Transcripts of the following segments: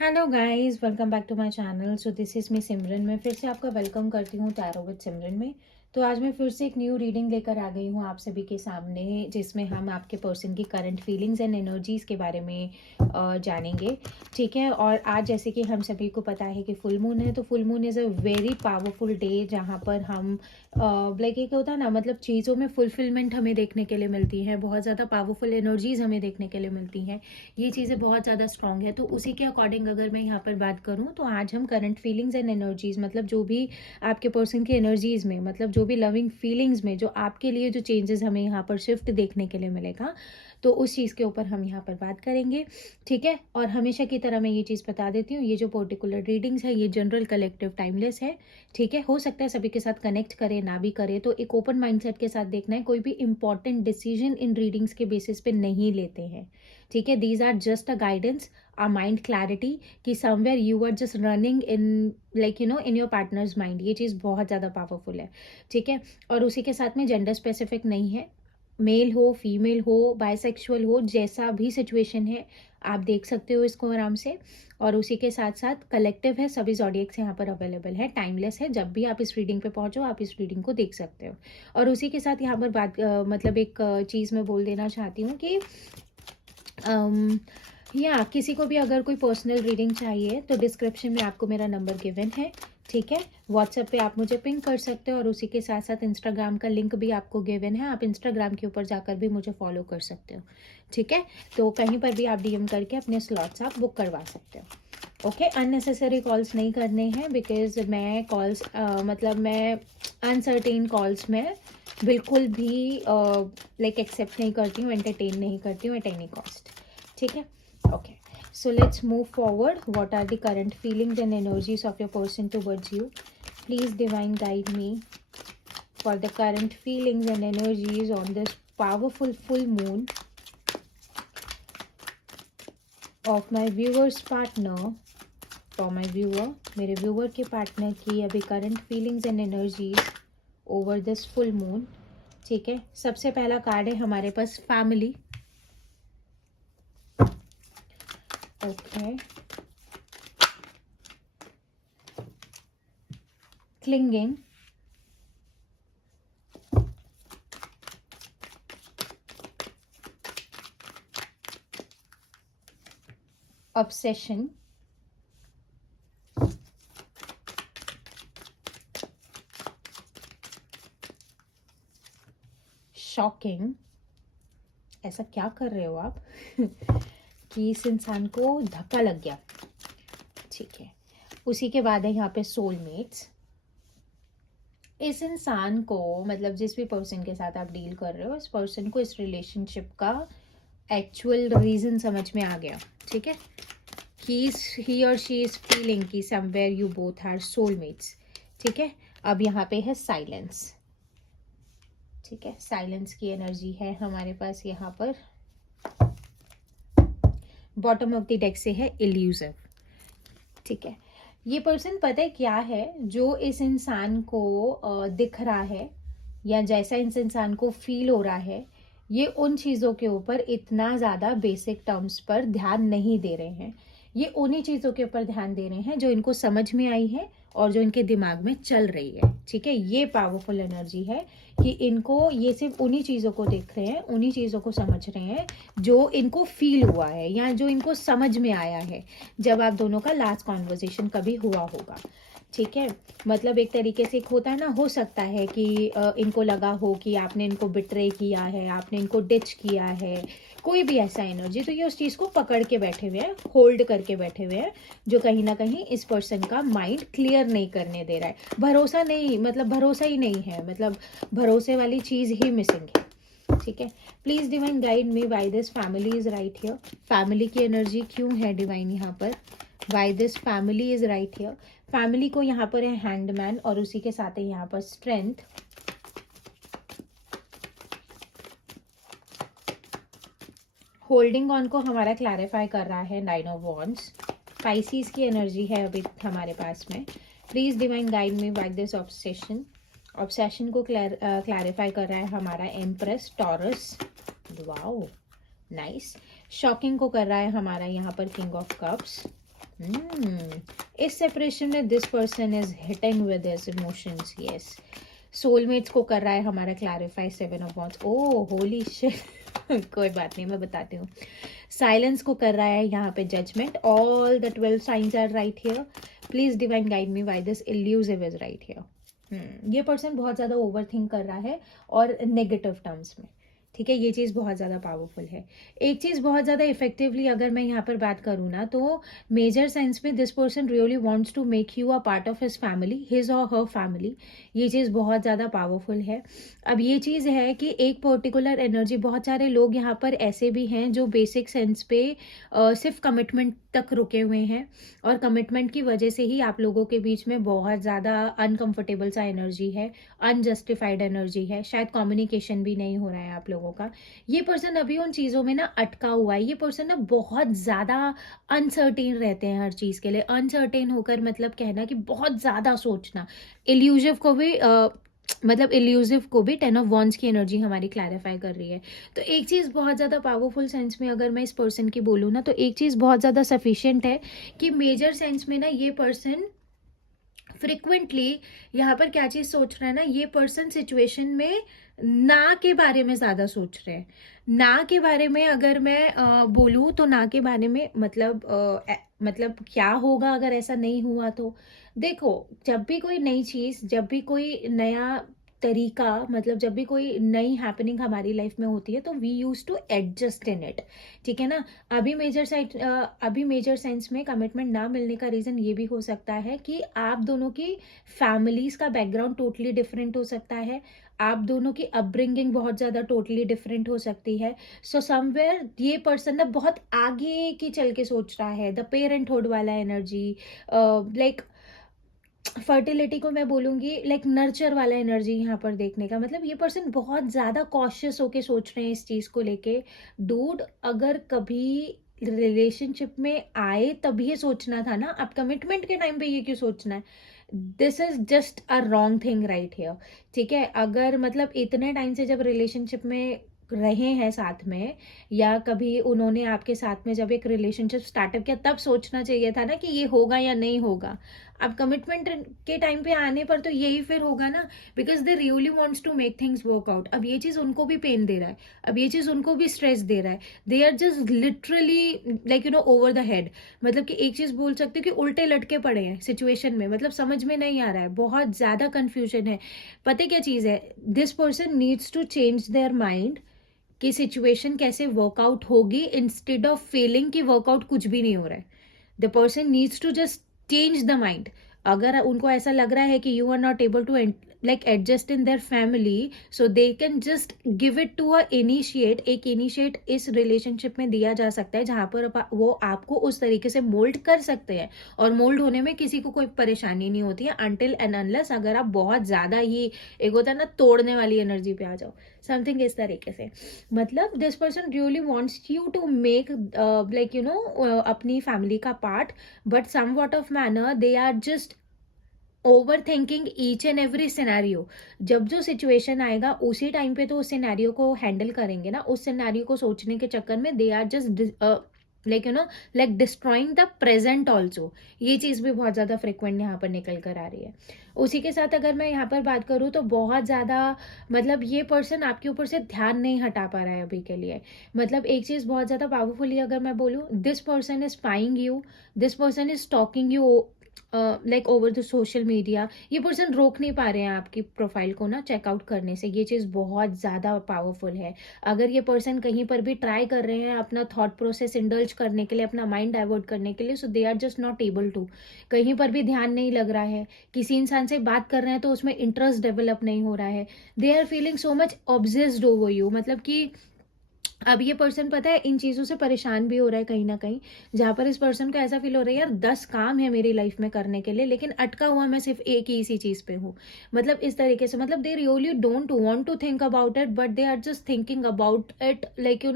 Hello guys, welcome back to my channel. So this is me Simran. मैं फिर से आपका वेलकम करती हूँ टैरो विद सिमरन में। तो आज मैं फिर से एक न्यू रीडिंग लेकर आ गई हूँ आप सभी के सामने, जिसमें हम आपके पर्सन की करंट फीलिंग्स एंड एनर्जीज़ के बारे में जानेंगे। ठीक है। और आज जैसे कि हम सभी को पता है कि फुल मून है, तो full moon is a very powerful day, जहाँ पर हम लाइक एक होता है ना, मतलब चीज़ों में फुलफिलमेंट हमें देखने के लिए मिलती है, बहुत ज़्यादा पावरफुल एनर्जीज़ हमें देखने के लिए मिलती हैं। ये चीज़ें बहुत ज़्यादा स्ट्रॉन्ग है। तो उसी के अकॉर्डिंग अगर मैं यहाँ पर बात करूँ, तो आज हम करंट फीलिंग्स एंड एनर्जीज़, मतलब जो भी आपके पर्सन की एनर्जीज़ में, मतलब जो भी लविंग फीलिंग्स में जो आपके लिए जो चेंजेस हमें यहाँ पर शिफ्ट देखने के लिए मिलेगा, तो उस चीज़ के ऊपर हम यहाँ पर बात करेंगे। ठीक है। और हमेशा की तरह मैं ये चीज़ बता देती हूँ, ये जो पर्टिकुलर रीडिंग्स है ये जनरल, कलेक्टिव, टाइमलेस है। ठीक है। हो सकता है सभी के साथ कनेक्ट करे ना भी करे, तो एक ओपन माइंडसेट के साथ देखना है। कोई भी इंपॉर्टेंट डिसीजन इन रीडिंग्स के बेसिस पे नहीं लेते हैं। ठीक है। These are just a guidance, a mind clarity, कि somewhere you are just running in, like in your partner's mind. ये चीज़ बहुत ज़्यादा पावरफुल है। ठीक है। और उसी के साथ में जेंडर स्पेसिफिक नहीं है। मेल हो, फीमेल हो, बायसेक्सुअल हो, जैसा भी सिचुएशन है आप देख सकते हो इसको आराम से। और उसी के साथ साथ कलेक्टिव है, सभी ज़ॉडिएक्स यहाँ पर अवेलेबल है, टाइमलेस है। जब भी आप इस रीडिंग पे पहुंचो आप इस रीडिंग को देख सकते हो। और उसी के साथ यहाँ पर बात मतलब एक चीज़ मैं बोल देना चाहती हूँ कि या किसी को भी अगर कोई पर्सनल रीडिंग चाहिए तो डिस्क्रिप्शन में आपको मेरा नंबर गिवन है। ठीक है। व्हाट्सएप पे आप मुझे पिंग कर सकते हो, और उसी के साथ साथ इंस्टाग्राम का लिंक भी आपको गिवन है। आप इंस्टाग्राम के ऊपर जाकर भी मुझे फॉलो कर सकते हो। ठीक है। तो कहीं पर भी आप डीएम करके अपने स्लॉट्स आप बुक करवा सकते हो। ओके। अननेसेसरी कॉल्स नहीं करने हैं, बिकॉज मैं कॉल्स मतलब मैं अनसर्टेन कॉल्स में बिल्कुल भी लाइक एक्सेप्ट नहीं करती हूँ, एंटरटेन नहीं करती हूँ एट एनी कॉस्ट। ठीक है। Okay. So let's move forward. What are the current feelings and energies of your person towards you? Please divine guide me for the current feelings and energies on this powerful full moon of my viewer's partner. For my viewer, मेरे viewer के partner की अभी current feelings and energies over this full moon. ठीक है। सबसे पहला card है हमारे पास family. Okay. Clinging, obsession, shocking, ऐसा क्या कर रहे हो आप कि इस इंसान को धक्का लग गया। ठीक है। उसी के बाद है यहाँ पे सोलमेट्स। इस इंसान को, मतलब जिस भी पर्सन के साथ आप डील कर रहे हो, इस पर्सन को इस रिलेशनशिप का एक्चुअल रीजन समझ में आ गया। ठीक है। ही और शी इज फीलिंग कि somewhere you both are soulmates. ठीक है। अब यहाँ पे है साइलेंस। ठीक है। साइलेंस की एनर्जी है हमारे पास यहाँ पर। बॉटम ऑफ द डेक से है इल्यूसिव। ठीक है। ये पर्सन पता है क्या है जो इस इंसान को दिख रहा है, या जैसा इस इंसान को फील हो रहा है, ये उन चीज़ों के ऊपर इतना ज़्यादा बेसिक टर्म्स पर ध्यान नहीं दे रहे हैं। ये उन्हीं चीज़ों के ऊपर ध्यान दे रहे हैं जो इनको समझ में आई है और जो इनके दिमाग में चल रही है। ठीक है। ये पावरफुल एनर्जी है कि इनको ये सिर्फ उन्हीं चीज़ों को देख रहे हैं, उन्हीं चीज़ों को समझ रहे हैं जो इनको फील हुआ है या जो इनको समझ में आया है जब आप दोनों का लास्ट कॉन्वर्जेशन कभी हुआ होगा। ठीक है। मतलब एक तरीके से एक होता है ना, हो सकता है कि इनको लगा हो कि आपने इनको बिट्रे किया है, आपने इनको डिच किया है, कोई भी ऐसा एनर्जी, तो ये उस चीज़ को पकड़ के बैठे हुए हैं, होल्ड करके बैठे हुए हैं, जो कहीं ना कहीं इस पर्सन का माइंड क्लियर नहीं करने दे रहा है। भरोसा नहीं, मतलब भरोसा ही नहीं है, मतलब भरोसे वाली चीज़ ही मिसिंग है। ठीक है। Please divine guide me why this family is right here. Family की एनर्जी क्यों है डिवाइन यहाँ पर? Why this family is right here. Family को यहाँ पर है हैंडमैन, और उसी के साथ है यहाँ पर स्ट्रेंथ। होल्डिंग ऑन को हमारा क्लैरिफाई कर रहा है नाइन ऑफ वॉन्ड्स। स्पाइसीज की एनर्जी है अभी हमारे पास में। Please divine guide me by this obsession. Obsession को क्लैरिफाई कर रहा है हमारा empress Taurus. Wow, nice. Shocking को कर रहा है हमारा यहाँ पर किंग ऑफ कप्स। इस सेपरेशन में this person is hitting with his emotions, yes. Soulmates को कर रहा है हमारा clarify 7 of wands. Oh holy shit कोई बात नहीं, मैं बताती हूँ। साइलेंस को कर रहा है यहाँ पे judgement. All the 12 signs are right here. Please divine guide me why this illusive is right here. ये पर्सन बहुत ज़्यादा ओवर थिंक कर रहा है और नेगेटिव टर्म्स में, ठीक है। ये चीज़ बहुत ज़्यादा पावरफुल है। एक चीज़ बहुत ज़्यादा इफेक्टिवली अगर मैं यहाँ पर बात करूँ ना, तो मेजर सेंस में this person really wants to make you a part of his family, his और हर फैमिली। ये चीज़ बहुत ज़्यादा पावरफुल है। अब ये चीज़ है कि एक पर्टिकुलर एनर्जी, बहुत सारे लोग यहाँ पर ऐसे भी हैं जो बेसिक सेंस पे सिर्फ कमिटमेंट तक रुके हुए हैं, और कमिटमेंट की वजह से ही आप लोगों के बीच में बहुत ज़्यादा अनकंफर्टेबल सा एनर्जी है, अनजस्टिफाइड एनर्जी है, शायद कम्युनिकेशन भी नहीं हो रहा है आप लोगों का। ये पर्सन अभी उन चीज़ों में ना अटका हुआ है। ये पर्सन ना बहुत ज़्यादा अनसर्टेन रहते हैं हर चीज़ के लिए। अनसर्टेन होकर मतलब कहना कि बहुत ज़्यादा सोचना। इल्यूजिव को भी मतलब इल्यूजिव को भी 10 ऑफ वॉन्ड्स की एनर्जी हमारी क्लैरिफाई कर रही है। तो एक चीज़ बहुत ज़्यादा पावरफुल सेंस में अगर मैं इस पर्सन की बोलूँ ना, तो एक चीज़ बहुत ज़्यादा सफिशिएंट है कि मेजर सेंस में ना ये पर्सन फ्रिक्वेंटली यहाँ पर क्या चीज सोच रहा है ना, ये पर्सन सिचुएशन में ना के बारे में ज्यादा सोच रहे हैं। ना के बारे में अगर मैं बोलूँ तो ना के बारे में मतलब क्या होगा अगर ऐसा नहीं हुआ तो। देखो, जब भी कोई नई चीज, जब भी कोई नया तरीका, मतलब जब भी कोई नई हैपनिंग हमारी लाइफ में होती है तो we use to adjust in it, ठीक है ना। अभी मेजर सेंस में कमिटमेंट ना मिलने का रीजन ये भी हो सकता है कि आप दोनों की फैमिलीज का बैकग्राउंड टोटली डिफरेंट हो सकता है। आप दोनों की अपब्रिंगिंग बहुत ज्यादा टोटली डिफरेंट हो सकती है। सो समवेयर ये पर्सन ना बहुत आगे की चल के सोच रहा है, द पेरेंटहुड वाला एनर्जी, लाइक फर्टिलिटी को मैं बोलूंगी लाइक नर्चर वाला एनर्जी यहाँ पर देखने का मतलब ये पर्सन बहुत ज्यादा कॉशियस होके सोच रहे हैं इस चीज को लेके। डूड, अगर कभी रिलेशनशिप में आए तब ये सोचना था ना, अब कमिटमेंट के टाइम पे ये क्यों सोचना है? This is just a wrong thing right here, ठीक है। अगर मतलब इतने टाइम से जब रिलेशनशिप में रहे हैं साथ में, या कभी उन्होंने आपके साथ में जब एक रिलेशनशिप स्टार्टअप किया, तब सोचना चाहिए था ना कि ये होगा या नहीं होगा। अब कमिटमेंट के टाइम पे आने पर तो यही फिर होगा ना, because they really wants to make things work out. अब ये चीज उनको भी पेन दे रहा है, अब ये चीज उनको भी स्ट्रेस दे रहा है। They are just literally like over the head. मतलब कि एक चीज बोल सकते हो कि उल्टे लटके पड़े हैं सिचुएशन में, मतलब समझ में नहीं आ रहा है, बहुत ज्यादा कंफ्यूजन है। पता क्या चीज है, this person needs to change their mind कि सिचुएशन कैसे वर्कआउट होगी, इंस्टेड ऑफ फीलिंग कि वर्कआउट कुछ भी नहीं हो रहा है। The person needs to just change the mind. अगर उनको ऐसा लग रहा है कि you are not able to like adjust in their family, so they can just give it to a initiate. एक इनिशिएट इस रिलेशनशिप में दिया जा सकता है जहां पर वो आपको उस तरीके से मोल्ड कर सकते हैं, और मोल्ड होने में किसी को कोई परेशानी नहीं होती है अनटिल एंड अनलेस अगर आप बहुत ज्यादा ही एक होता है ना तोड़ने वाली एनर्जी पे आ जाओ, समथिंग इस तरीके से। मतलब this person really wants you to make like अपनी फैमिली का part, but some what of manner they are just over thinking each and every scenario. जब जो सिचुएशन आएगा उसी टाइम पे तो उस सिनेरियो को हैंडल करेंगे ना, उस सिनेरियो को सोचने के चक्कर में they are just like destroying the present also. ये चीज भी बहुत ज्यादा फ्रिक्वेंट यहाँ पर निकल कर आ रही है। उसी के साथ अगर मैं यहाँ पर बात करूँ तो बहुत ज्यादा मतलब ये पर्सन आपके ऊपर से ध्यान नहीं हटा पा रहा है अभी के लिए। मतलब एक चीज बहुत ज्यादा पावरफुली अगर मैं बोलूँ, this person is spying you, this person is talking you like over the social media. ये पर्सन रोक नहीं पा रहे हैं आपकी प्रोफाइल को ना चेकआउट करने से। ये चीज़ बहुत ज़्यादा पावरफुल है। अगर ये पर्सन कहीं पर भी ट्राई कर रहे हैं अपना थॉट प्रोसेस इंडल्ज करने के लिए, अपना माइंड डाइवर्ट करने के लिए, so they are just not able to. कहीं पर भी ध्यान नहीं लग रहा है, किसी इंसान से बात कर रहे हैं तो उसमें इंटरेस्ट डेवलप नहीं हो रहा है। They are feeling so much obsessed over you. मतलब कि अब ये पर्सन पता है इन चीजों से परेशान भी हो रहा है कहीं ना कहीं, जहां पर इस पर्सन को ऐसा फील हो रहा है यार 10 काम है मेरी लाइफ में करने के लिए, लेकिन अटका हुआ मैं सिर्फ एक ही इसी चीज पे हूँ। मतलब इस तरीके से, मतलब they really don't want to think about it, but they are just thinking about it like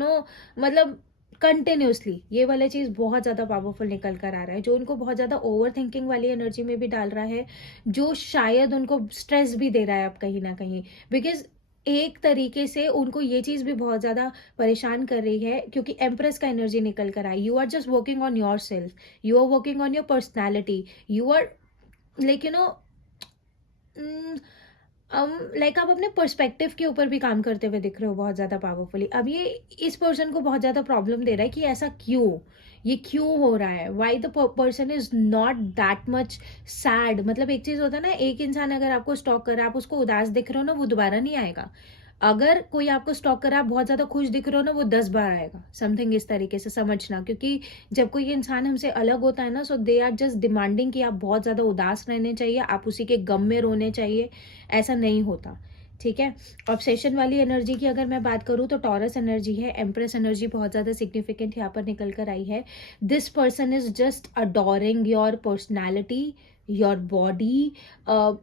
मतलब कंटिन्यूसली। ये वाला चीज बहुत ज्यादा पावरफुल निकल कर आ रहा है, जो उनको बहुत ज्यादा ओवर थिंकिंग वाली एनर्जी में भी डाल रहा है, जो शायद उनको स्ट्रेस भी दे रहा है अब कहीं ना कहीं। बिकॉज एक तरीके से उनको ये चीज़ भी बहुत ज़्यादा परेशान कर रही है, क्योंकि एम्प्रेस का एनर्जी निकल कर आई। You are just working on yourself, you are working on your personality, you are like like आप अपने पर्सपेक्टिव के ऊपर भी काम करते हुए दिख रहे हो बहुत ज़्यादा पावरफुली। अब ये इस पर्सन को बहुत ज़्यादा प्रॉब्लम दे रहा है कि ऐसा क्यों, ये क्यों हो रहा है, why the person is not that much sad. मतलब एक चीज़ होता है ना, एक इंसान अगर आपको स्टॉक कर रहा है, आप उसको उदास दिख रहे हो ना, वो दोबारा नहीं आएगा। अगर कोई आपको स्टॉक कर रहा है, आप बहुत ज़्यादा खुश दिख रहे हो ना, वो 10 बार आएगा। समथिंग इस तरीके से समझना, क्योंकि जब कोई इंसान हमसे अलग होता है ना, सो दे आर जस्ट डिमांडिंग कि आप बहुत ज़्यादा उदास रहने चाहिए, आप उसी के गम में रोने चाहिए। ऐसा नहीं होता, ठीक है। ऑब्सेशन वाली एनर्जी की अगर मैं बात करूँ तो टॉरस एनर्जी है, एम्प्रेस एनर्जी बहुत ज़्यादा सिग्निफिकेंट यहाँ पर निकल कर आई है। This person is just adoring your personality, your body.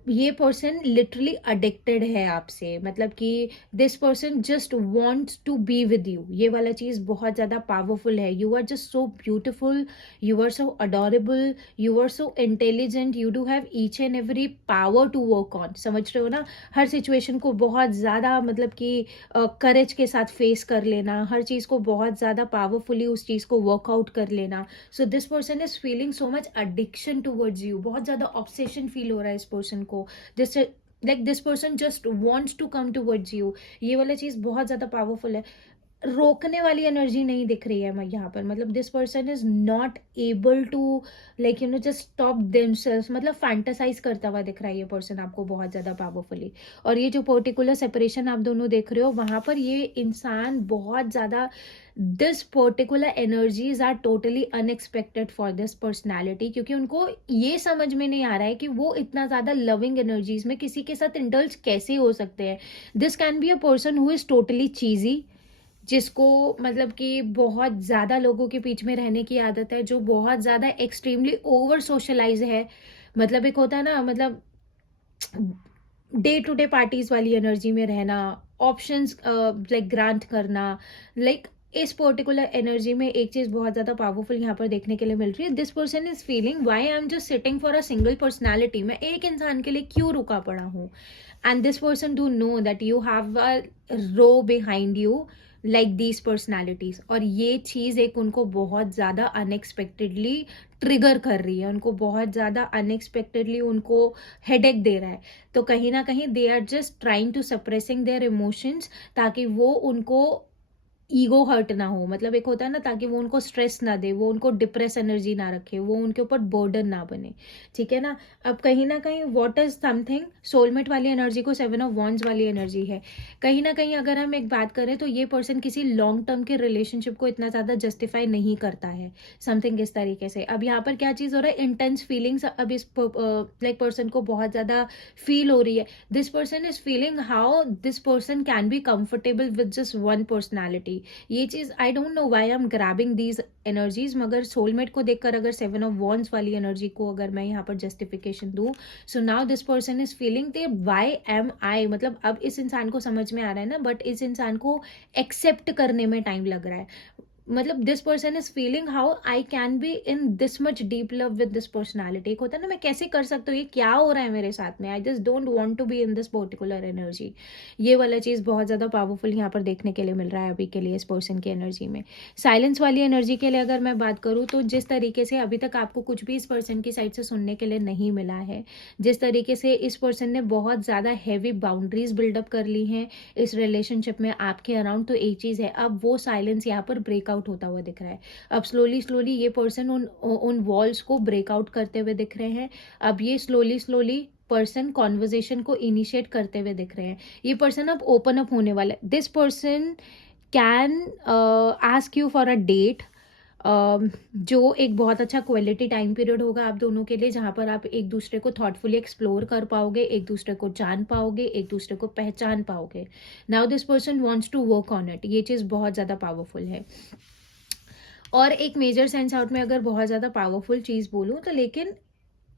ये पर्सन लिटरली अडिक्टेड है आपसे, मतलब कि this person just wants to be with you. ये वाला चीज़ बहुत ज़्यादा पावरफुल है। You are just so beautiful, you are so adorable, you are so intelligent, you do have each and every power to work on. समझ रहे हो ना, हर सिचुएशन को बहुत ज़्यादा मतलब कि करेज के साथ फेस कर लेना, हर चीज़ को बहुत ज़्यादा पावरफुली उस चीज़ को वर्कआउट कर लेना। सो this person is feeling so much addiction towards you, बहुत ज़्यादा ऑब्सेशन फील हो रहा है इस पर्सन को। जैसे like this person just wants to come towards you. ये वाला चीज़ बहुत ज़्यादा पावरफुल है। रोकने वाली एनर्जी नहीं दिख रही है मैं यहाँ पर, मतलब this person is not able to like just stop themselves, मतलब फैंटासाइज करता हुआ दिख रहा है ये पर्सन आपको बहुत ज़्यादा पावरफुली। और ये जो पर्टिकुलर सेपरेशन आप दोनों देख रहे हो, वहाँ पर ये इंसान बहुत ज़्यादा, this particular energies are totally unexpected for this personality, क्योंकि उनको ये समझ में नहीं आ रहा है कि वो इतना ज़्यादा लविंग एनर्जीज में किसी के साथ इंडल्ज कैसे हो सकते हैं। This can be a person who is totally cheesy, जिसको मतलब कि बहुत ज़्यादा लोगों के बीच में रहने की आदत है, जो बहुत ज़्यादा एक्सट्रीमली ओवर सोशलाइज है। मतलब एक होता है ना, मतलब डे टू डे पार्टीज वाली एनर्जी में रहना, ऑप्शंस लाइक ग्रांट करना, लाइक इस पर्टिकुलर एनर्जी में एक चीज बहुत ज्यादा पावरफुल यहाँ पर देखने के लिए मिल रही है। This person is feeling why I am just sitting for a single personality, मैं एक इंसान के लिए क्यों रुका पड़ा हूँ। And this person do know that you have a row behind you like these personalities. और ये चीज एक उनको बहुत ज्यादा अनएक्सपेक्टेडली ट्रिगर कर रही है, उनको बहुत ज्यादा अनएक्सपेक्टेडली उनको हेडेक दे रहा है। तो कहीं ना कहीं they are just trying to suppressing their emotions, ताकि वो उनको ईगो हर्ट ना हो। मतलब एक होता है ना, ताकि वो उनको स्ट्रेस ना दे, वो उनको डिप्रेस एनर्जी ना रखे, वो उनके ऊपर बर्डन ना बने, ठीक है ना। अब कहीं ना कहीं व्हाट इज समथिंग, सोलमेट वाली एनर्जी को 7 ऑफ वॉन्ड्स वाली एनर्जी है। कहीं ना कहीं अगर हम एक बात करें तो ये पर्सन किसी लॉन्ग टर्म के रिलेशनशिप को इतना ज्यादा जस्टिफाई नहीं करता है, समथिंग इस तरीके से। अब यहाँ पर क्या चीज हो रहा है, इंटेंस फीलिंग्स अब इस लाइक पर्सन को बहुत ज्यादा फील हो रही है। This person is feeling how this person can be comfortable with just one personality. ये चीज I don't know why I M grabbing these energies, मगर सोलमेट को देखकर अगर 7 ऑफ वॉन्ड्स वाली एनर्जी को अगर मैं यहाँ पर जस्टिफिकेशन दूं, so now this person is feeling they why am I, मतलब अब इस इंसान को समझ में आ रहा है ना, बट इस इंसान को एक्सेप्ट करने में टाइम लग रहा है। मतलब this person is feeling how I can be in this much deep love with this personality. होता है ना, मैं कैसे कर सकता हूँ, ये क्या हो रहा है मेरे साथ में, I just don't want to be in this particular energy. ये वाला चीज बहुत ज्यादा पावरफुल यहाँ पर देखने के लिए मिल रहा है अभी के लिए इस पर्सन की एनर्जी में। साइलेंस वाली एनर्जी के लिए अगर मैं बात करूँ तो जिस तरीके से अभी तक आपको कुछ भी इस पर्सन की साइड से सुनने के लिए नहीं मिला है, जिस तरीके से इस पर्सन ने बहुत ज्यादा हैवी बाउंड्रीज बिल्डअप कर ली हैं इस रिलेशनशिप में आपके अराउंड, तो एक चीज है, अब वो साइलेंस यहाँ पर ब्रेकआउट होता हुआ दिख रहा है। अब स्लोली स्लोली ये पर्सन उन वॉल्स को ब्रेकआउट करते हुए दिख रहे हैं। अब ये स्लोली स्लोली पर्सन कॉन्वर्जेशन को इनिशिएट करते हुए दिख रहे हैं। ये पर्सन अब ओपन अप होने वाला है। This person can ask you for a date, जो एक बहुत अच्छा क्वालिटी टाइम पीरियड होगा आप दोनों के लिए, जहाँ पर आप एक दूसरे को थॉटफुली एक्सप्लोर कर पाओगे, एक दूसरे को जान पाओगे, एक दूसरे को पहचान पाओगे। Now this person wants to work on it, ये चीज़ बहुत ज़्यादा पावरफुल है। और एक मेजर सेंस आउट में अगर बहुत ज़्यादा पावरफुल चीज़ बोलूँ तो, लेकिन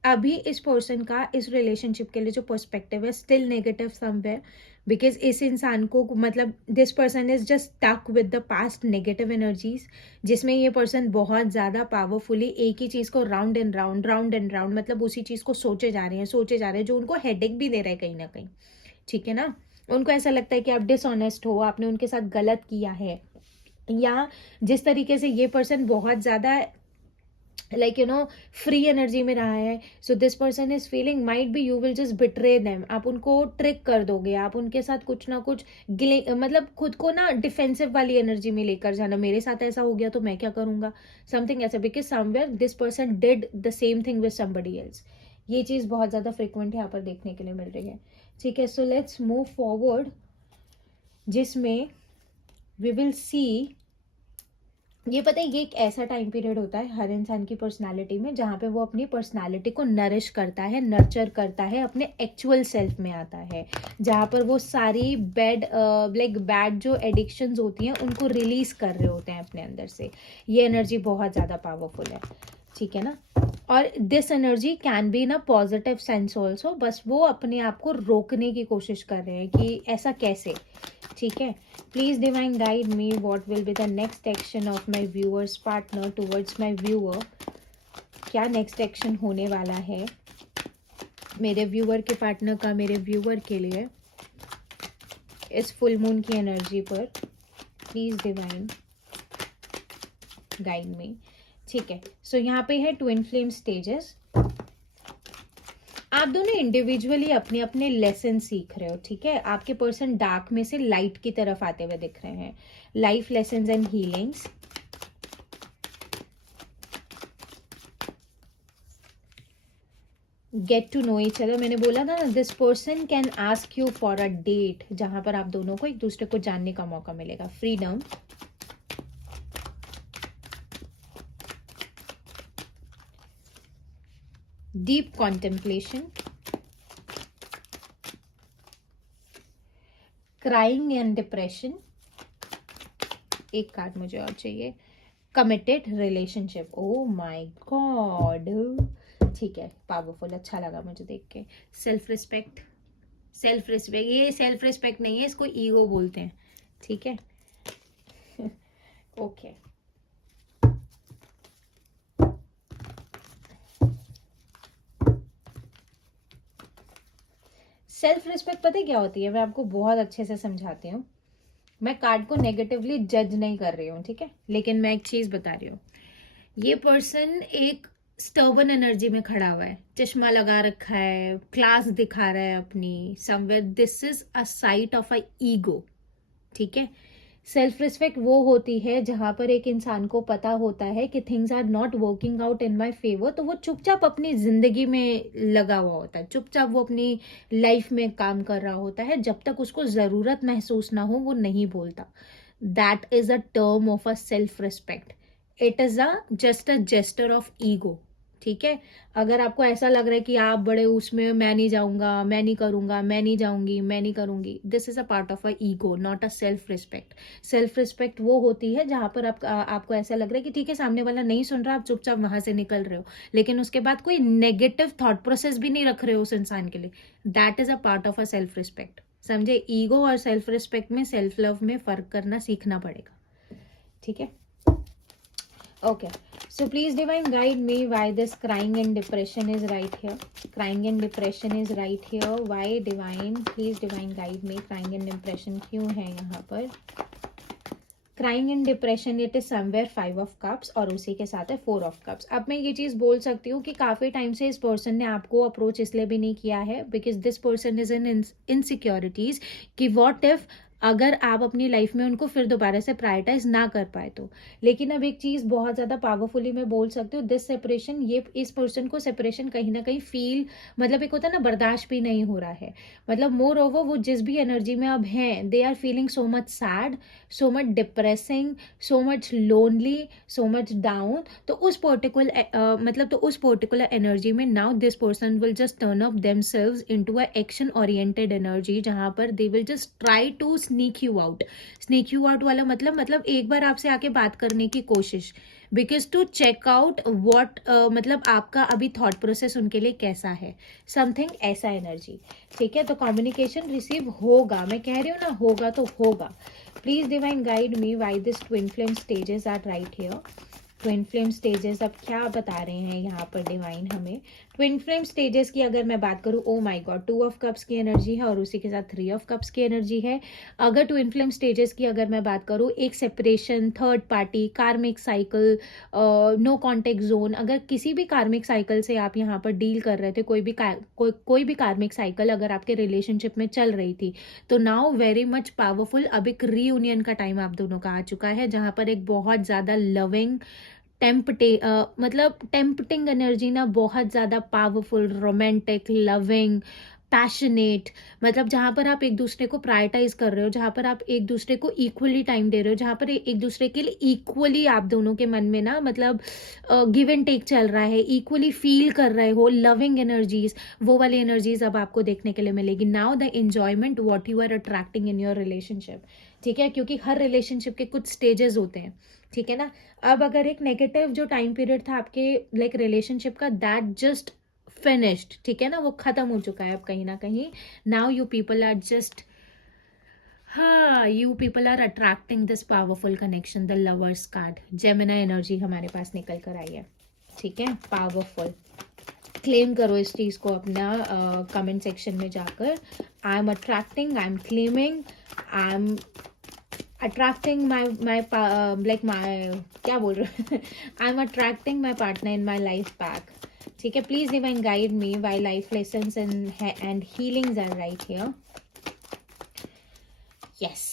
अभी इस पर्सन का इस रिलेशनशिप के लिए जो पर्सपेक्टिव है स्टिल नेगेटिव समवेयर, बिकॉज इस इंसान को मतलब this person is just stuck with the past negative energies, जिसमें ये पर्सन बहुत ज़्यादा पावरफुली एक ही चीज़ को round and round round and round, मतलब उसी चीज़ को सोचे जा रहे हैं जो उनको हेडेक भी दे रहा है कहीं ना कहीं, ठीक है ना। उनको ऐसा लगता है कि आप डिसऑनेस्ट हो, आपने उनके साथ गलत किया है, या जिस तरीके से ये पर्सन बहुत ज़्यादा लाइक फ्री एनर्जी में रहा है, सो this person is feeling might be you will just betray them, आप उनको ट्रिक कर दोगे, आप उनके साथ कुछ ना कुछ मतलब खुद को ना डिफेंसिव वाली एनर्जी में लेकर जाना, मेरे साथ ऐसा हो गया तो मैं क्या करूंगा, समथिंग ऐसा, because somewhere this person did the same thing with somebody else. ये चीज़ बहुत ज़्यादा फ्रिक्वेंट यहाँ पर देखने के लिए मिल रही है। ठीक है, सो लेट्स मूव फॉरवर्ड, जिसमें वी विल सी, ये पता है ये एक ऐसा टाइम पीरियड होता है हर इंसान की पर्सनालिटी में जहाँ पे वो अपनी पर्सनालिटी को नरिश करता है, नर्चर करता है, अपने एक्चुअल सेल्फ में आता है, जहाँ पर वो सारी बैड जो एडिक्शंस होती हैं उनको रिलीज कर रहे होते हैं अपने अंदर से। ये एनर्जी बहुत ज़्यादा पावरफुल है, ठीक है ना। और this energy can be in a positive sense also, बस वो अपने आप को रोकने की कोशिश कर रहे हैं कि ऐसा कैसे, ठीक है। Please divine guide me, what will be the next action of my viewers partner towards my viewer. क्या नेक्स्ट एक्शन होने वाला है मेरे व्यूअर के पार्टनर का मेरे व्यूअर के लिए इस फुल मून की एनर्जी पर। प्लीज डिवाइन गाइड मी, ठीक है। सो यहाँ पे है ट्विन फ्लेम स्टेजेस। आप दोनों इंडिविजुअली अपने अपने लेसन सीख रहे हो, ठीक है। आपके पर्सन डार्क में से लाइट की तरफ आते हुए दिख रहे हैं। Life lessons and healings, get to know each other. मैंने बोला था ना, this person can ask you for a date, जहां पर आप दोनों को एक दूसरे को जानने का मौका मिलेगा। Freedom, deep contemplation, crying and depression, एक कार्ड मुझे और चाहिए, committed relationship. Oh my God, ठीक है, पावरफुल, अच्छा लगा मुझे देख के। सेल्फ रिस्पेक्ट, सेल्फ रिस्पेक्ट, ये सेल्फ रिस्पेक्ट नहीं है, इसको ईगो बोलते हैं, ठीक है। ओके सेल्फ रिस्पेक्ट पता है क्या होती है, मैं आपको बहुत अच्छे से समझाती हूँ। मैं कार्ड को नेगेटिवली जज नहीं कर रही हूँ, ठीक है, लेकिन मैं एक चीज बता रही हूँ। ये पर्सन एक स्टर्बन एनर्जी में खड़ा हुआ है, चश्मा लगा रखा है, क्लास दिखा रहा है अपनी, somewhere this is a site of a ego, ठीक है। सेल्फ रिस्पेक्ट वो होती है जहां पर एक इंसान को पता होता है कि things are not working out in my favour, तो वो चुपचाप अपनी जिंदगी में लगा हुआ होता है, चुपचाप वो अपनी लाइफ में काम कर रहा होता है, जब तक उसको जरूरत महसूस ना हो वो नहीं बोलता। That is a term of a self respect, it is a just a gesture of ego, ठीक है। अगर आपको ऐसा लग रहा है कि आप बड़े उसमें, मैं नहीं जाऊंगा, मैं नहीं करूंगा, मैं नहीं जाऊंगी, मैं नहीं करूंगी, this is a part of a ego, not a self respect. Self respect वो होती है जहां पर आपको ऐसा लग रहा है कि ठीक है सामने वाला नहीं सुन रहा, आप चुपचाप वहां से निकल रहे हो, लेकिन उसके बाद कोई नेगेटिव थॉट प्रोसेस भी नहीं रख रहे हो उस इंसान के लिए। That is a part of a self respect, समझे। ईगो और सेल्फ रिस्पेक्ट में, सेल्फ लव में फर्क करना सीखना पड़ेगा, ठीक है। Okay, so please divine guide me why this crying and depression is right here. Crying and depression is right here. Why divine? Please divine guide me. Crying and depression क्यों है यहाँ पर? Crying and depression, it is somewhere 5 of cups और उसी के साथ है 4 of cups. अब मैं ये चीज़ बोल सकती हूँ कि काफ़ी टाइम से इस पर्सन ने आपको अप्रोच इसलिए भी नहीं किया है because this person is in insecurities कि व्हाट इफ अगर आप अपनी लाइफ में उनको फिर दोबारा से प्रायोरिटाइज ना कर पाए तो। लेकिन अब एक चीज़ बहुत ज़्यादा पावरफुली मैं बोल सकती हूँ, दिस सेपरेशन, ये इस पर्सन को सेपरेशन कहीं ना कहीं फील, मतलब एक होता है ना, बर्दाश्त भी नहीं हो रहा है। मतलब मोर ओवर वो जिस भी एनर्जी में अब हैं, they are feeling so much sad, so much depressing, so much lonely, so much down. तो उस पर्टिकुलर एनर्जी में now this person will just turn up themselves into a action oriented energy, जहां पर they will just try to sneak you out. Sneak you out वाला मतलब एक बार आपसे आके बात करने की कोशिश, because to check out what, मतलब आपका अभी थॉट प्रोसेस उनके लिए कैसा है, समथिंग ऐसा एनर्जी, ठीक है। तो कम्युनिकेशन रिसीव होगा, मैं कह रही हूँ ना, होगा तो होगा। Please divine guide me why this twin flame stages are right here. Twin flame stages अब क्या बता रहे हैं यहाँ पर डिवाइन हमें। ट्विन फ्लेम स्टेजेस की अगर मैं बात करूँ, oh my God, 2 of cups की एनर्जी है और उसी के साथ 3 ऑफ कप्स की एनर्जी है। अगर ट्विन फ्लेम स्टेजेस की अगर मैं बात करूँ, एक सेपरेशन, थर्ड पार्टी, कार्मिक साइकिल, नो कॉन्टेक्ट जोन, अगर किसी भी कार्मिक साइकिल से आप यहाँ पर डील कर रहे थे, कोई भी कार्मिक साइकिल अगर आपके रिलेशनशिप में चल रही थी, तो नाउ वेरी मच पावरफुल, अब एक रीयूनियन का टाइम आप दोनों का आ चुका है, जहां पर एक बहुत ज्यादा लविंग मतलब टेम्पटिंग एनर्जी ना, बहुत ज्यादा पावरफुल, रोमांटिक, लविंग, पैशनेट, मतलब जहां पर आप एक दूसरे को प्रायोरिटाइज कर रहे हो, जहां पर आप एक दूसरे को इक्वली टाइम दे रहे हो, जहां पर एक दूसरे के लिए इक्वली आप दोनों के मन में ना, मतलब गिव एंड टेक चल रहा है, इक्वली फील कर रहे हो, लविंग एनर्जीज, वो वाली एनर्जीज अब आपको देखने के लिए मिलेगी। Now the enjoyment what you are attracting in your relationship, ठीक है, क्योंकि हर रिलेशनशिप के कुछ स्टेजेस होते हैं, ठीक है ना। अब अगर एक नेगेटिव जो टाइम पीरियड था आपके लाइक रिलेशनशिप का, दैट जस्ट फिनिश्ड, ठीक है ना, वो खत्म हो चुका है अब कहीं ना कहीं। Now you people are just, हाँ, you people are attracting this powerful connection, the lovers card, Gemini energy हमारे पास निकल कर आई है, ठीक है, पावरफुल। क्लेम करो इस चीज को अपना कमेंट सेक्शन में जाकर, I am attracting, I am claiming, I am attracting my like my क्या बोल रहे I'm attracting my partner in my life back, ठीक है। Please divine guide me why life lessons and healings are right here. Yes,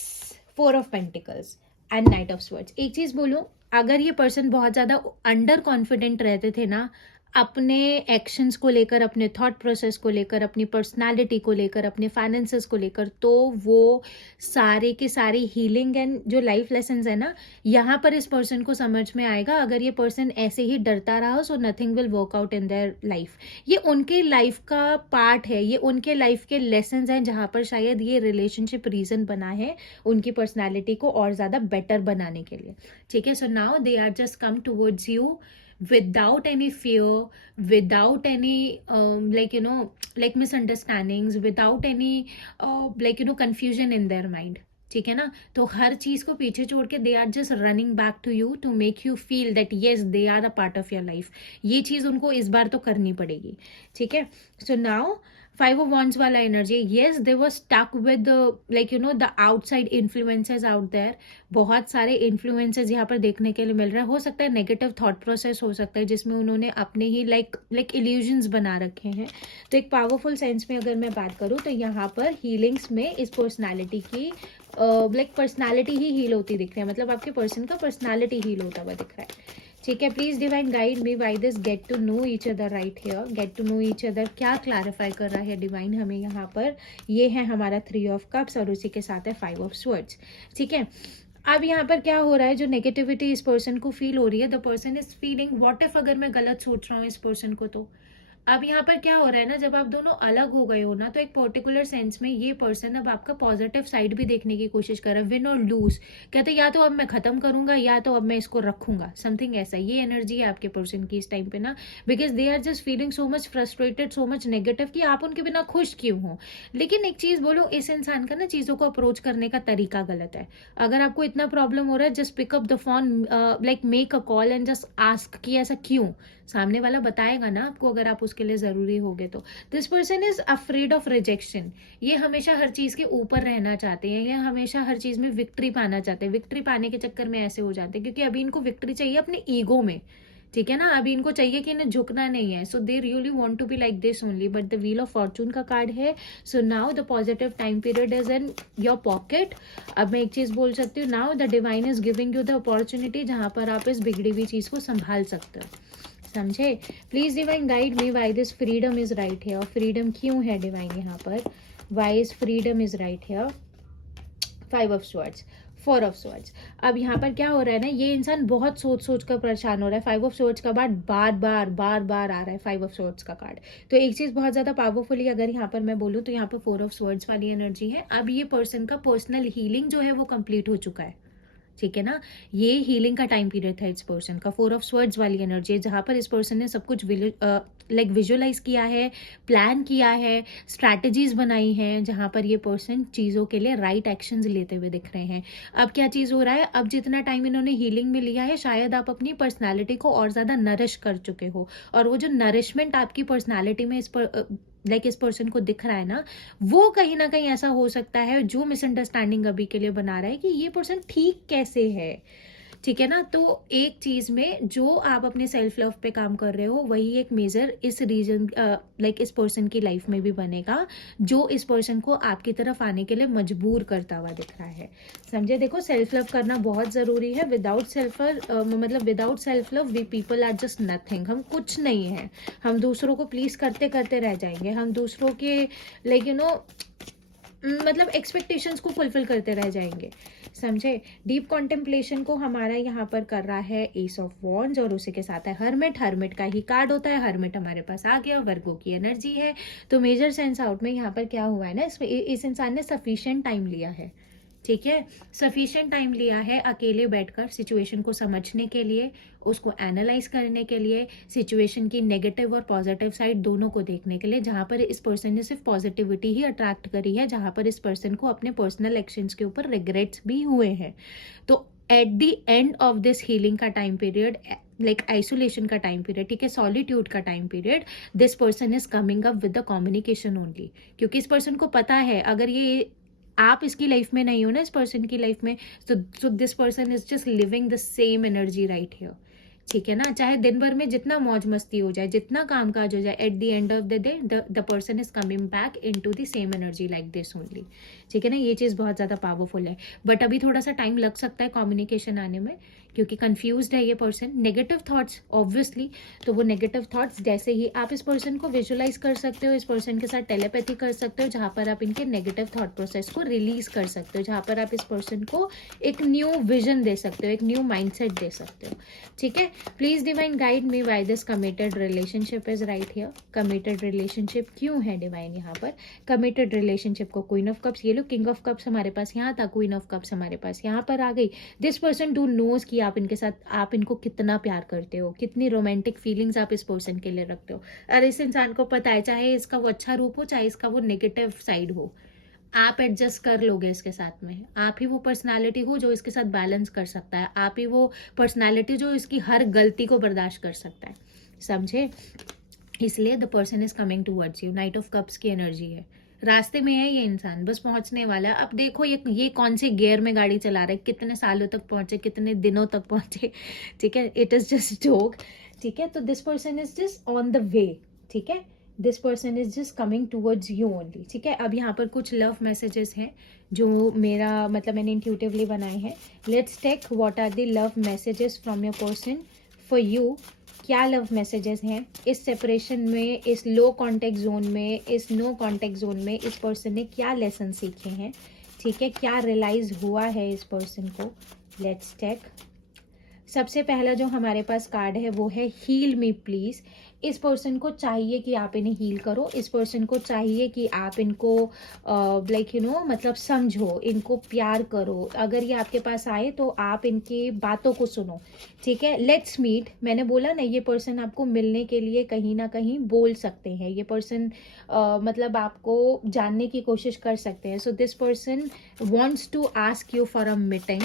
4 of Pentacles and Knight of Swords। एक चीज बोलूं, अगर ये पर्सन बहुत ज्यादा अंडर कॉन्फिडेंट रहते थे ना अपने एक्शंस को लेकर, अपने थॉट प्रोसेस को लेकर, अपनी पर्सनालिटी को लेकर, अपने फाइनेंसेस को लेकर, तो वो सारे के सारे हीलिंग एंड जो लाइफ लेसन्स है ना, यहाँ पर इस पर्सन को समझ में आएगा। अगर ये पर्सन ऐसे ही डरता रहा, so nothing will work out in their life. ये उनके लाइफ का पार्ट है, ये उनके लाइफ के लेसन्स हैं, जहाँ पर शायद ये रिलेशनशिप रीजन बना है उनकी पर्सनैलिटी को और ज़्यादा बेटर बनाने के लिए, ठीक है। So now they are just come towards you without any fear, without any like misunderstandings, without any confusion in their mind, ठीक है ना। तो हर चीज को पीछे छोड़ के they are just running back to you to make you feel that yes they are a part of your life. ये चीज उनको इस बार तो करनी पड़ेगी, ठीक है। सो नाउ 5 of Wands वाला energy, yes they were stuck with the outside influences out there. बहुत सारे इन्फ्लुएंसेस यहाँ पर देखने के लिए मिल रहा है। हो सकता है नेगेटिव थॉट प्रोसेस हो सकता है जिसमें उन्होंने अपने ही लाइक इल्यूजन्स बना रखे हैं। तो एक पावरफुल सेंस में अगर मैं बात करूँ तो यहाँ पर हीलिंग्स में इस पर्सनैलिटी की पर्सनैलिटी ही हील होती दिख रही है, मतलब आपके पर्सन का पर्सनैलिटी हील होता हुआ दिख रहा है, ठीक है। Please divine guide me why this get to know each other right here. Get to know each other क्या क्लैरिफाई कर रहा है डिवाइन हमें यहाँ पर। ये है हमारा 3 ऑफ कप्स और उसी के साथ है 5 ऑफ स्वर्ड्स, ठीक है। अब यहाँ पर क्या हो रहा है, जो नेगेटिविटी इस पर्सन को फील हो रही है, the person is feeling what if अगर मैं गलत सोच रहा हूँ इस पर्सन को, तो अब यहाँ पर क्या हो रहा है ना, जब आप दोनों अलग हो गए हो ना, तो एक पर्टिकुलर सेंस में ये पर्सन अब आपका पॉजिटिव साइड भी देखने की कोशिश कर रहा है, विन और लूज। कहते या तो अब मैं खत्म करूंगा या तो अब मैं इसको रखूंगा, समथिंग ऐसा। ये एनर्जी है आपके पर्सन की इस टाइम पे ना, because they are just feeling so much frustrated, so much negative कि आप उनके बिना खुश क्यों हो। लेकिन एक चीज बोलो, इस इंसान का ना चीजों को अप्रोच करने का तरीका गलत है। अगर आपको इतना प्रॉब्लम हो रहा है, just pick up the phone, like make a call and just ask कि ऐसा क्यों। सामने वाला बताएगा ना आपको, अगर आप उसके लिए जरूरी होगे तो। This person is afraid of rejection. ये हमेशा हर चीज के ऊपर रहना चाहते हैं, ये हमेशा हर चीज में विक्ट्री पाना चाहते हैं। विक्ट्री पाने के चक्कर में ऐसे हो जाते हैं क्योंकि अभी इनको विक्ट्री चाहिए अपने ईगो में, ठीक है ना। अभी इनको चाहिए कि इन्हें झुकना नहीं है, so they really want to be like this only, but the wheel of fortune का कार्ड है। So now the positive time period is in your pocket. अब मैं एक चीज बोल सकती हूँ, now the divine is giving you the opportunity जहां पर आप इस बिगड़ी हुई चीज को संभाल सकते हो, समझे। Please divine guide me why this freedom is right है, और फ्रीडम क्यों है डिवाइन यहाँ पर, why is freedom is right है। 5 ऑफ स्वर्ड्स, 4 ऑफ स्वर्ड्स। अब यहाँ पर क्या हो रहा है ना, ये इंसान बहुत सोच सोच कर परेशान हो रहा है। 5 ऑफ स्वर्ड्स का कार्ड बार बार आ रहा है, 5 ऑफ स्वर्ड्स का कार्ड। तो एक चीज बहुत ज्यादा पावरफुली अगर यहाँ पर मैं बोलूँ तो यहाँ पर 4 ऑफ स्वर्ड्स वाली एनर्जी है। अब ये पर्सन का पर्सनल हीलिंग जो है वो कंप्लीट हो चुका है, ठीक है ना, ये हीलिंग का टाइम पीरियड था इस पर्सन का। 4 ऑफ स्वर्ड्स वाली एनर्जी है, जहाँ पर इस पर्सन ने सब कुछ विजुअलाइज किया है, प्लान किया है, स्ट्रैटेजीज बनाई हैं, जहाँ पर ये पर्सन चीज़ों के लिए राइट एक्शंस लेते हुए दिख रहे हैं। अब क्या चीज़ हो रहा है, अब जितना टाइम इन्होंने हीलिंग में लिया है, शायद आप अपनी पर्सनैलिटी को और ज़्यादा नरिश कर चुके हो, और वो जो नरिशमेंट आपकी पर्सनैलिटी में इस पर्सन को दिख रहा है ना, वो कहीं ना कहीं ऐसा हो सकता है जो मिसअंडरस्टैंडिंग अभी के लिए बना रहा है कि ये पर्सन ठीक कैसे है, ठीक है ना। तो एक चीज में जो आप अपने सेल्फ लव पे काम कर रहे हो, वही एक मेजर इस रीजन इस पर्सन की लाइफ में भी बनेगा, जो इस पर्सन को आपकी तरफ आने के लिए मजबूर करता हुआ दिख रहा है। समझे, देखो सेल्फ लव करना बहुत जरूरी है। Without self love we people are just nothing. हम कुछ नहीं है, हम दूसरों को प्लीज करते करते रह जाएंगे, हम दूसरों के एक्सपेक्टेशंस को फुलफिल करते रह जाएंगे, समझे। डीप कॉन्टेम्पलेशन को हमारा यहाँ पर कर रहा है एस ऑफ वॉन्ड्स, और उसी के साथ है हर्मिट। हर्मिट का ही कार्ड होता है, हर्मिट हमारे पास आ गया, वर्गो की एनर्जी है। तो मेजर सेंस आउट में यहाँ पर क्या हुआ है ना, इस इंसान ने सफिशिएंट टाइम लिया है, ठीक है, सफिशिएंट टाइम लिया है अकेले बैठकर सिचुएशन को समझने के लिए, उसको एनालाइज करने के लिए, सिचुएशन की नेगेटिव और पॉजिटिव साइड दोनों को देखने के लिए, जहां पर इस पर्सन ने सिर्फ पॉजिटिविटी ही अट्रैक्ट करी है, जहां पर इस पर्सन को अपने पर्सनल एक्शंस के ऊपर रिग्रेट्स भी हुए हैं। तो at the end of this healing का टाइम पीरियड, आइसोलेशन का टाइम पीरियड, ठीक है, सॉलिट्यूड का time period, this person is coming up with the communication only, क्योंकि इस पर्सन को पता है अगर ये आप इसकी लाइफ में नहीं हो ना, इस पर्सन की लाइफ में, so this person is just living the same energy right here, ठीक है ना। चाहे दिन भर में जितना मौज मस्ती हो जाए, जितना काम काज हो जाए, at the end of the day the person is coming back into the same energy like this only, ठीक है ना। ये चीज़ बहुत ज़्यादा पावरफुल है, बट अभी थोड़ा सा टाइम लग सकता है कम्युनिकेशन आने में, क्योंकि कंफ्यूज्ड है ये पर्सन। नेगेटिव थॉट्स ऑब्वियसली, तो वो नेगेटिव थॉट्स जैसे ही आप इस पर्सन को विजुअलाइज कर सकते हो, इस पर्सन के साथ टेलीपैथी कर सकते हो, जहाँ पर आप इनके नेगेटिव थॉट प्रोसेस को रिलीज कर सकते हो, जहाँ पर आप इस पर्सन को एक न्यू विजन दे सकते हो, एक न्यू माइंडसेट दे सकते हो, ठीक है। Please divine guide me why this committed relationship is right here. Committed relationship क्यों है डिवाइन यहाँ पर। कमिटेड रिलेशनशिप को क्वीन ऑफ कप्स, ये लो किंग ऑफ कप्स हमारे पास यहाँ था, क्वीन ऑफ कप्स हमारे पास यहाँ पर आ गई। दिस पर्सन डू नोज कि आप इनके साथ, आप इनको कितना प्यार करते हो, कितनी रोमांटिक फीलिंग्स आप इस पर्सन के लिए रखते हो। और इस इंसान को पता है, चाहे इसका वो अच्छा रूप हो, चाहे इसका वो नेगेटिव साइड हो, आप एडजस्ट कर लोगे इसके साथ में। आप ही वो पर्सनालिटी हो जो इसके साथ बैलेंस कर सकता है, आप ही वो पर्सनालिटी जो इसकी हर गलती को बर्दाश्त कर सकता है, समझे। इसलिए the person is coming towards you. Night of cups की एनर्जी है, रास्ते में है ये इंसान, बस पहुंचने वाला है। अब देखो ये कौन से गियर में गाड़ी चला रहा है, कितने सालों तक पहुंचे, कितने दिनों तक पहुंचे, ठीक है। इट इज जस्ट जोक, ठीक है। तो this person is just on the way, ठीक है। This person is just coming towards you only, ठीक है। अब यहाँ पर कुछ लव मैसेजेस हैं जो मैंने इंट्यूटिवली बनाए हैं। Let's take what are the love messages from your person for you. क्या लव मैसेजेस हैं इस सेपरेशन में, इस लो कॉन्टेक्ट जोन में, इस नो कॉन्टेक्ट जोन में, इस पर्सन ने क्या लेसन सीखे हैं, ठीक है, क्या रियलाइज हुआ है इस पर्सन को। Let's take. सबसे पहला जो हमारे पास कार्ड है वो है हील मी प्लीज। इस पर्सन को चाहिए कि आप इन्हें हील करो, इस पर्सन को चाहिए कि आप इनको समझो, इनको प्यार करो। अगर ये आपके पास आए तो आप इनकी बातों को सुनो, ठीक है। लेट्स मीट, मैंने बोला ना, ये पर्सन आपको मिलने के लिए कहीं ना कहीं बोल सकते हैं, ये पर्सन आपको जानने की कोशिश कर सकते हैं। So this person wants to ask you for a meeting,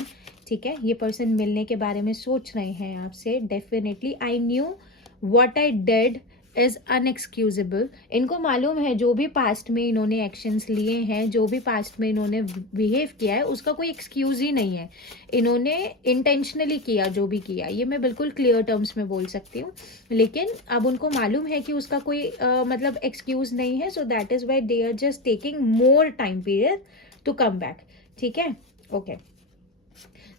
ठीक है। ये पर्सन मिलने के बारे में सोच रहे हैं आपसे definitely. I knew what I did is unexcusable. इनको मालूम है जो भी पास्ट में इन्होंने एक्शंस लिए हैं, जो भी पास्ट में इन्होंने बिहेव किया है, उसका कोई एक्सक्यूज ही नहीं है। इन्होंने इंटेंशनली किया जो भी किया, ये मैं बिल्कुल क्लियर टर्म्स में बोल सकती हूँ। लेकिन अब उनको मालूम है कि उसका कोई एक्सक्यूज नहीं है। So that is why they are just taking more time period to come back, ठीक है। Okay,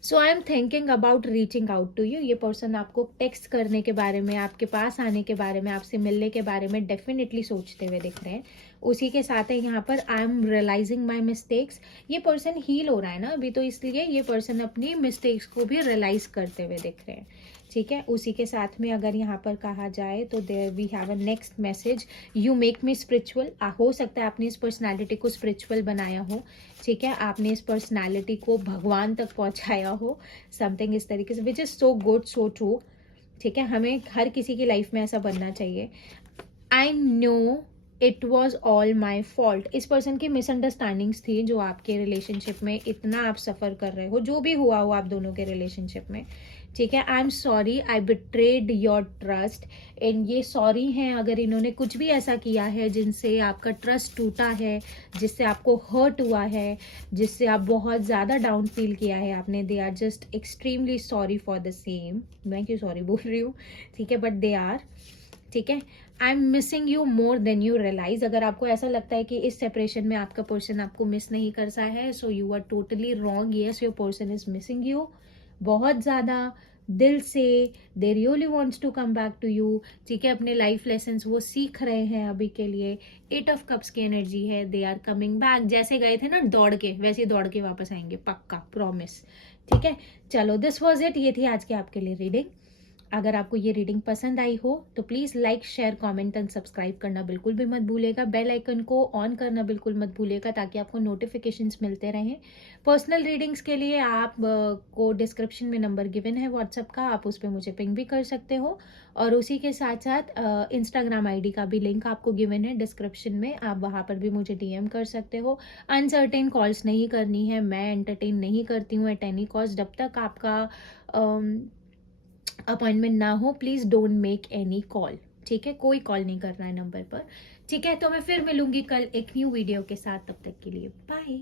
so I am thinking about reaching out to you. ये पर्सन आपको टेक्स्ट करने के बारे में, आपके पास आने के बारे में, आपसे मिलने के बारे में डेफिनेटली सोचते हुए दिख रहे हैं। उसी के साथ है यहाँ पर I am realising my mistakes. ये पर्सन हील हो रहा है ना अभी, तो इसलिए ये पर्सन अपनी मिस्टेक्स को भी रियलाइज करते हुए दिख रहे हैं, ठीक है। उसी के साथ में अगर यहाँ पर कहा जाए तो there we have a next message, you make me spiritual. हो सकता है आपने इस पर्सनालिटी को स्पिरिचुअल बनाया हो, ठीक है, आपने इस पर्सनालिटी को भगवान तक पहुँचाया हो, समथिंग इस तरीके से, which is so good, so true, ठीक है। हमें हर किसी की लाइफ में ऐसा बनना चाहिए। I know it was all my fault. इस पर्सन की मिसअंडरस्टैंडिंग्स थी जो आपके रिलेशनशिप में इतना आप सफ़र कर रहे हो, जो भी हुआ हो आप दोनों के रिलेशनशिप में, ठीक है। I am sorry I betrayed your trust. And ये सॉरी हैं अगर इन्होंने कुछ भी ऐसा किया है जिनसे आपका ट्रस्ट टूटा है, जिससे आपको हर्ट हुआ है, जिससे आप बहुत ज़्यादा डाउन फील किया है आपने। They are just extremely sorry for the same. मैं क्यों सॉरी बोल रही हूँ, ठीक है, बट दे आर, ठीक है। I am missing you more than you realise. अगर आपको ऐसा लगता है कि इस सेपरेशन में आपका पर्सन आपको मिस नहीं कर सा है, so you are totally wrong. Yes, your person is missing you बहुत ज़्यादा, दिल से। They really wants to come back to you, ठीक है। अपने लाइफ लेसन्स वो सीख रहे हैं अभी के लिए। 8 ऑफ कप्स की एनर्जी है, दे आर कमिंग बैक। जैसे गए थे ना दौड़ के, वैसे ही दौड़ के वापस आएंगे, पक्का, प्रॉमिस, ठीक है। चलो, दिस वॉज इट। ये थी आज की आपके लिए रीडिंग। अगर आपको ये रीडिंग पसंद आई हो तो please like, share, comment and subscribe करना बिल्कुल भी मत भूलिएगा। बेल आइकन को ऑन करना बिल्कुल मत भूलिएगा ताकि आपको नोटिफिकेशंस मिलते रहें। पर्सनल रीडिंग्स के लिए आप को डिस्क्रिप्शन में नंबर गिवन है व्हाट्सएप का, आप उस पर मुझे पिंग भी कर सकते हो। और उसी के साथ साथ इंस्टाग्राम आईडी का भी लिंक आपको गिवन है डिस्क्रिप्शन में, आप वहाँ पर भी मुझे डीएम कर सकते हो। अनसर्टेन कॉल्स नहीं करनी है, मैं एंटरटेन नहीं करती हूँ एट एनी कॉस्ट। जब तक आपका अपॉइंटमेंट ना हो, please don't make any call, ठीक है। कोई कॉल नहीं करना है नंबर पर, ठीक है। तो मैं फिर मिलूंगी कल एक न्यू वीडियो के साथ, तब तक के लिए बाय।